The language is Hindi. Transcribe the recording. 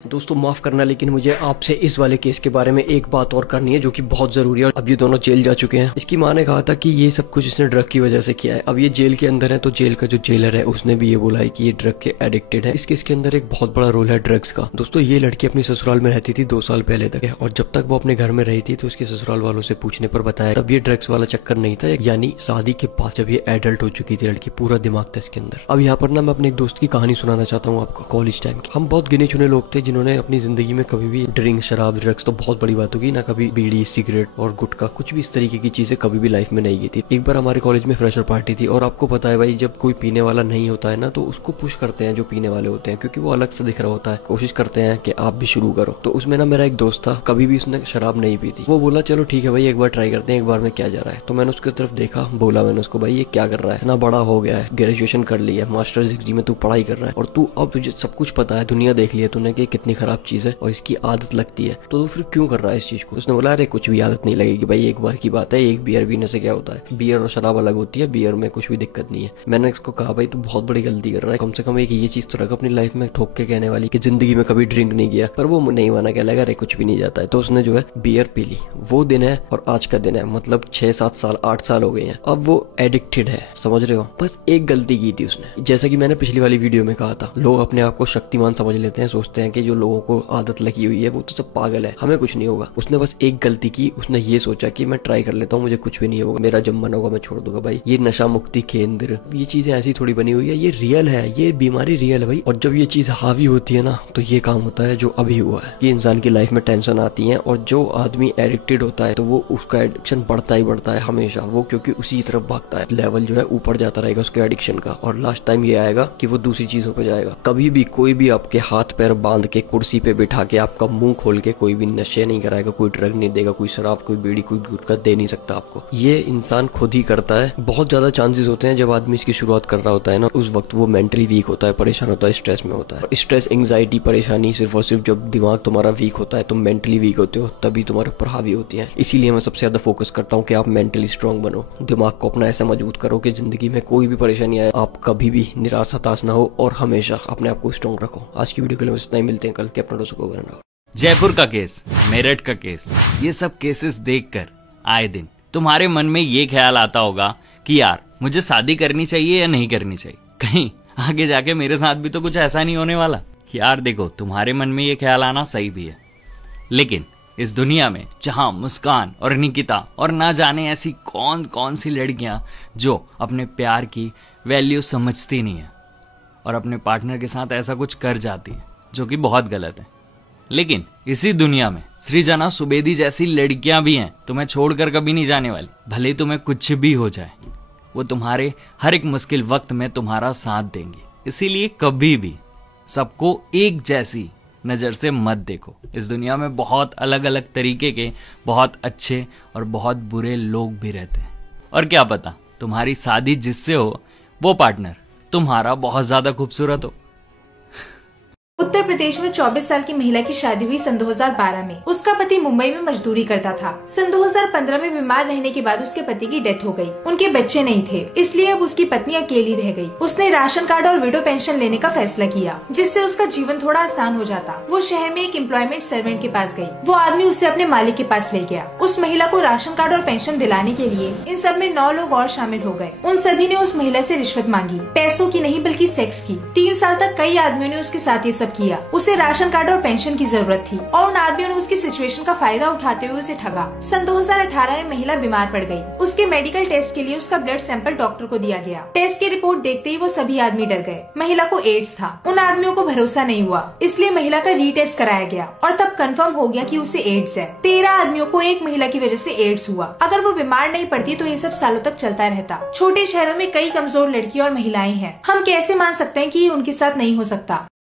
दोस्तों माफ करना, लेकिन मुझे आपसे इस वाले केस के बारे में एक बात और करनी है जो कि बहुत जरूरी है। और अब ये दोनों जेल जा चुके हैं। इसकी माँ ने कहा था कि ये सब कुछ इसने ड्रग की वजह से किया है। अब ये जेल के अंदर है तो जेल का जो जेलर है उसने भी ये बोला है कि ये ड्रग के एडिक्टेड है। इस केस के अंदर एक बहुत बड़ा रोल है ड्रग्स का। दोस्तों ये लड़की अपनी ससुराल में रहती थी 2 साल पहले तक, और जब तक वो अपने घर में रही थी तो उसके ससुराल वालों से पूछने पर बताया तब ये ड्रग्स वाला चक्कर नहीं था। यानी शादी के बाद जब ये एडल्ट हो चुकी थी लड़की, पूरा दिमाग था इसके अंदर। अब यहाँ पर ना मैं अपने एक दोस्त की कहानी सुनाना चाहता हूँ आपको, कॉलेज टाइम की। हम बहुत गिने चुने लोग थे जिन्होंने अपनी जिंदगी में कभी भी ड्रिंक, शराब, ड्रग्स तो बहुत बड़ी बात होगी ना, कभी बीड़ी, सिगरेट और गुटखा, कुछ भी इस तरीके की चीजें कभी भी लाइफ में नहीं की थी। एक बार हमारे कॉलेज में फ्रेशर पार्टी थी, और आपको पता है भाई जब कोई पीने वाला नहीं होता है ना तो उसको पुश करते हैं जो पीने वाले होते हैं, क्योंकि वो अलग से दिख रहा होता है। कोशिश करते हैं कि आप भी शुरू करो। तो उसमें ना मेरा एक दोस्त था, कभी भी उसने शराब नहीं पी थी। वो बोला चलो ठीक है भाई एक बार ट्राई करते हैं, एक बार में क्या जा रहा है। तो मैंने उसकी तरफ देखा, बोला मैंने उसको, भाई ये क्या कर रहा है, इतना बड़ा हो गया है, ग्रेजुएशन कर लिया है, मास्टर्स डिग्री में तू पढ़ाई कर रहा है, और तू अब तुझे सब कुछ पता है, दुनिया देख लिया तूने कि कितनी खराब चीज है और इसकी आदत लगती है, तो फिर क्यों कर रहा है इस चीज को। उसने बोला अरे कुछ भी आदत नहीं लगेगी भाई, एक बार की बात है, एक बियर पीने से क्या होता है, बियर और शराब अलग होती है, बियर में कुछ भी दिक्कत नहीं है। मैंने इसको कहा भाई तू बहुत बड़ी गलती कर रहा है, कम से कम एक ये चीज तो रख अपनी लाइफ में, ठोक के कहने वाली कि जिंदगी में कभी ड्रिंक नहीं किया। पर वो नहीं माना, क्या लगा अरे कुछ भी नहीं जाता है। तो उसने जो है बियर पी ली। वो दिन है और आज का दिन है, मतलब 6-7 साल 8 साल हो गए हैं। अब वो एडिक्टेड है, समझ रहे हो। बस एक गलती की थी उसने, जैसा कि मैंने पिछली वाली वीडियो में कहा था, लोग अपने आप को शक्तिमान समझ लेते हैं, सोचते हैं कि जो लोगों को आदत लगी हुई है वो तो सब पागल है, हमें कुछ नहीं होगा। उसने बस एक गलती की, उसने ये सोचा कि मैं ट्राई कर लेता हूँ, मुझे कुछ भी नहीं होगा, मेरा जब मन होगा मैं छोड़ दूंगा। भाई ये नशा मुक्ति केंद्र, ये चीजें ऐसी थोड़ी बनी हुई है, ये रियल है, ये बीमारी रियल है भाई। और जब ये चीज हावी होती है ना तो ये काम होता है जो अभी हुआ है, कि इंसान की लाइफ में टेंशन आती है, और जो आदमी एडिक्टेड होता है तो वो उसका एडिक्शन बढ़ता ही बढ़ता है हमेशा, वो क्योंकि उसी तरफ भागता है, लेवल जो है ऊपर जाता रहेगा उसके एडिक्शन का, और लास्ट टाइम ये आएगा कि वो दूसरी चीजों पे जाएगा। कभी भी कोई भी आपके हाथ पैर बांध के कुर्सी पे बिठा के आपका मुंह खोल के कोई भी नशे नहीं कराएगा, कोई ड्रग नहीं देगा, कोई शराब, कोई बीड़ी, कोई गुटखा दे नहीं सकता आपको। ये इंसान खुद ही करता है। बहुत ज्यादा चांसेस होते हैं जब आदमी इसकी शुरुआत कर रहा होता है ना, उस वक्त वो मेंटली वीक होता है, परेशान होता है, स्ट्रेस में होता है। स्ट्रेस, एंग्जाइटी, परेशानी सिर्फ और सिर्फ जब दिमाग तुम्हारा वीक होता है, तुम मेंटली वीक होते हो, तभी तुम्हारे ऊपर हावी होती है। इसीलिए मैं सबसे ज्यादा फोकस करता हूँ कि आप मेंटली स्ट्रांग बनो, दिमाग को अपना ऐसा मजबूत करो कि जिंदगी में कोई भी परेशानी आए आप कभी भी निराश हताश ना हो, और हमेशा अपने आप को स्ट्रांग रखो। आज की वीडियो के लिए बस इतना ही, मिलते हैं कल के अपना दोस्तों को। जयपुर का केस, मेरठ का केस, ये सब केसेस देखकर आए दिन तुम्हारे मन में ये ख्याल आता होगा कि यार मुझे शादी करनी चाहिए या नहीं करनी चाहिए, कहीं आगे जाके मेरे साथ भी तो कुछ ऐसा नहीं होने वाला। यार देखो, तुम्हारे मन में ये ख्याल आना सही भी है, लेकिन इस दुनिया में जहां मुस्कान और निकिता और ना जाने ऐसी कौन कौन सी लड़कियां जो अपने प्यार की वैल्यू समझती नहीं है और अपने पार्टनर के साथ ऐसा कुछ कर जाती है जो कि बहुत गलत है, लेकिन इसी दुनिया में सृजना सुवेदी जैसी लड़कियां भी हैं, तुम्हें छोड़कर कभी नहीं जाने वाली। भले तुम्हें कुछ भी हो जाए, वो तुम्हारे हर एक मुश्किल वक्त में तुम्हारा साथ देंगी। इसीलिए कभी भी सबको एक जैसी नजर से मत देखो। इस दुनिया में बहुत अलग अलग तरीके के बहुत अच्छे और बहुत बुरे लोग भी रहते हैं, और क्या पता तुम्हारी शादी जिससे हो वो पार्टनर तुम्हारा बहुत ज्यादा खूबसूरत हो। उत्तर प्रदेश में 24 साल की महिला की शादी हुई सन 2012 में। उसका पति मुंबई में मजदूरी करता था। सन 2015 में बीमार रहने के बाद उसके पति की डेथ हो गई। उनके बच्चे नहीं थे, इसलिए अब उसकी पत्नी अकेली रह गई। उसने राशन कार्ड और विडो पेंशन लेने का फैसला किया, जिससे उसका जीवन थोड़ा आसान हो जाता। वो शहर में एक एम्प्लॉयमेंट सर्वेंट के पास गई। वो आदमी उसे अपने मालिक के पास ले गया। उस महिला को राशन कार्ड और पेंशन दिलाने के लिए इन सब में 9 लोग और शामिल हो गए। उन सभी ने उस महिला से रिश्वत मांगी, पैसों की नहीं बल्कि सेक्स की। 3 साल तक कई आदमियों ने उसके साथ ये सब किया। उसे राशन कार्ड और पेंशन की जरूरत थी, और उन आदमियों ने उसकी सिचुएशन का फायदा उठाते हुए उसे ठगा। सन 2018 में महिला बीमार पड़ गई। उसके मेडिकल टेस्ट के लिए उसका ब्लड सैंपल डॉक्टर को दिया गया। टेस्ट की रिपोर्ट देखते ही वो सभी आदमी डर गए। महिला को एड्स था। उन आदमियों को भरोसा नहीं हुआ, इसलिए महिला का रीटेस्ट कराया गया, और तब कंफर्म हो गया कि उसे एड्स है। 13 आदमियों को एक महिला की वजह से एड्स हुआ। अगर वो बीमार नहीं पड़ती तो ये सब सालों तक चलता रहता। छोटे शहरों में कई कमजोर लड़की और महिलाएं हैं, हम कैसे मान सकते हैं कि ये उनके साथ नहीं हो सकता।